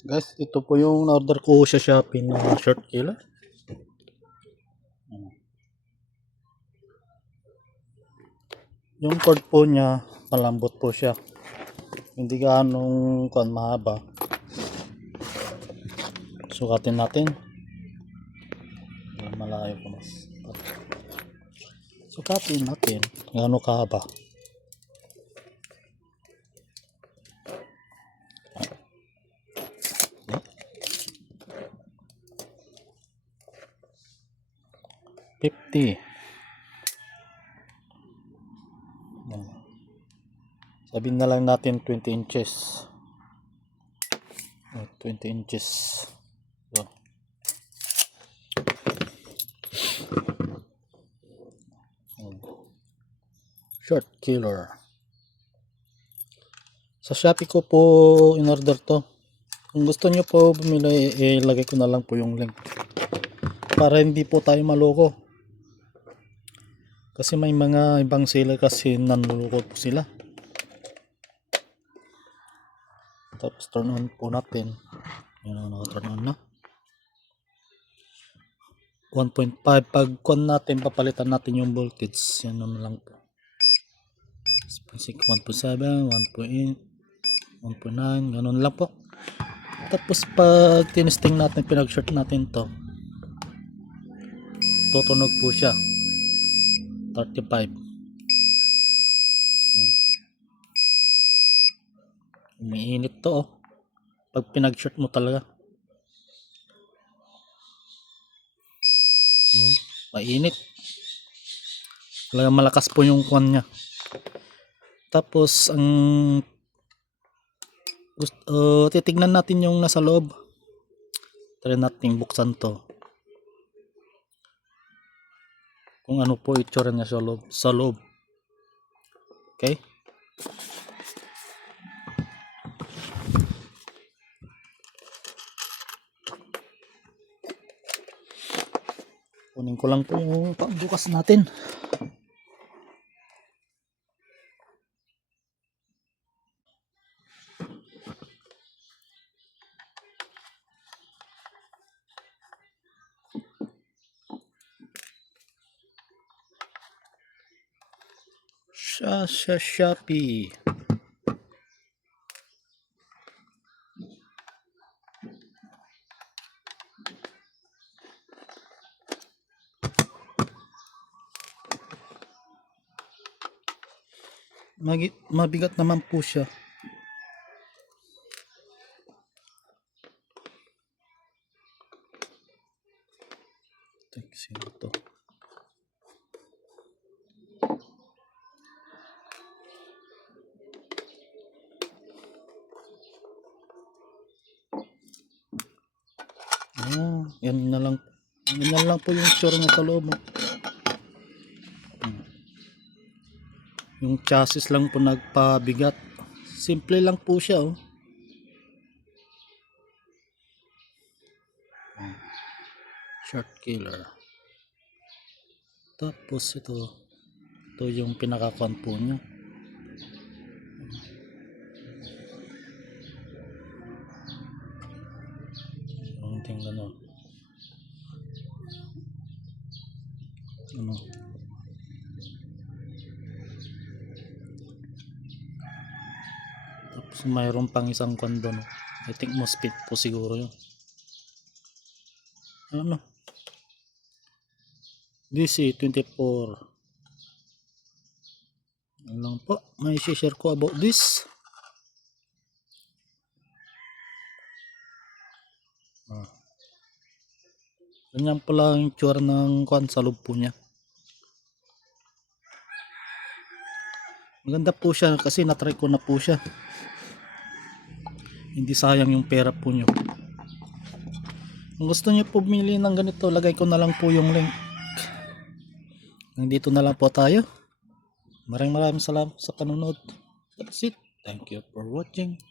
Guys, ito po yung order ko sa Shopee na short killer. Yung cord po niya, malambot po siya. Hindi gaanong mahaba. Sukatin natin. Malayo po mas. Sukatin natin. Gaano kahaba. $50. Sabihin na lang natin 20 inches. 20 inches. So. Short killer. Sa Shopee ko po in order to. Kung gusto nyo po bumili, ilagay ko na lang po yung link. Para hindi po tayo maloko. Kasi may mga ibang seller kasi nanluloko po sila. Tapos turn on po natin. Yan ang naka-turn on na. 1.5. Pag on natin, papalitan natin yung voltage. Yan na lang po. 1.7, 1.8, 1.9. Ganun lang po. Tapos pag tinesting natin, pinag-short natin to, tutunog po siya. 35. Umiinit to pag pinag-short mo talaga. Mainit. Talagang malakas po yung kwan niya. Tapos ang titignan natin yung nasa loob. Try natin buksan to. Kung ano po itsura niya sa loob. Okay? Kunin ko lang po yung pagbukas natin. Sa Shopee. Mabigat naman po siya. Sino to? Yan na lang. Yan lang po yung itsura niya sa loob. Yung chassis lang po nagpabigat. Simple lang po siya Short killer. Tapos ito yung pinakakuan po niya. Yung gano'n. Tapos mayroon pang isang kuan doon. I think MOSFET po siguro yun. DC24. Ano lang po, may share ko about this. Ganyan po lang yung tsura ng kuan sa loob po niya. Maganda po siya kasi natry ko na po siya. Hindi sayang yung pera po nyo. Kung gusto nyo po bumili ng ganito, lagay ko na lang po yung link. Dito na lang po tayo. Maraming salamat sa panonood. That's it. Thank you for watching.